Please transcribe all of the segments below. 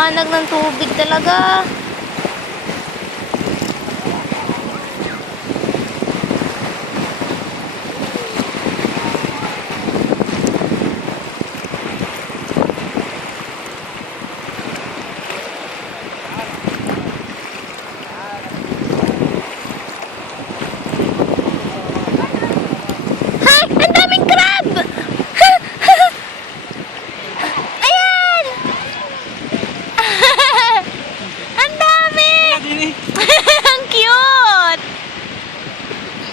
liwanag ng tubig talaga.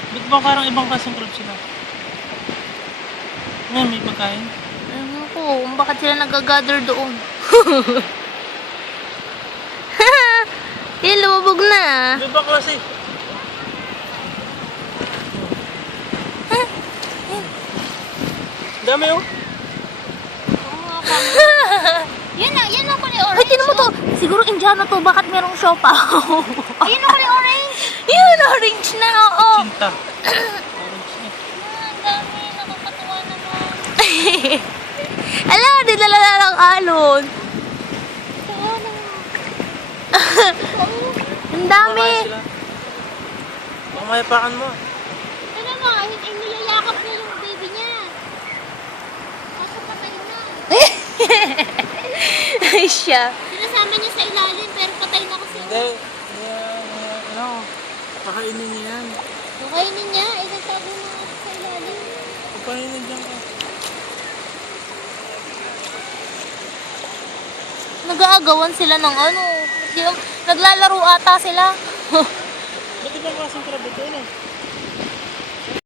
Ba't ba parang ibang klaseng crab sila? Ngayon, may pagkain? Ewan ko, bakit sila nag-gather doon? Yan, lumabog na. Ibang klase. Dami oh. Yan ako ni orange. Ay, tinan mo to. Siguro Indiano to. Bakit merong siopa? Yan ako ni orange. Yun, orange na, oo. Cinta. Orange na. Ang dami. Nakakatuwa naman. Alam, dinala na ng alon. Ang dami. Baka mayapakan mo. Ano nga, niyayakap niya yung baby niya. Kaso patay na. Ay, siya. Sinasama niya sa ilalim pero patay na kasi. Hindi. Ano? Pakainin niya yan. Kainin niya, isasabi mo nga sa ilalim. Pakainin dyan ka. Nag-aagawan sila ng ano. Naglalaro ata sila. Ba't ibang klaseng crab ito? Ano?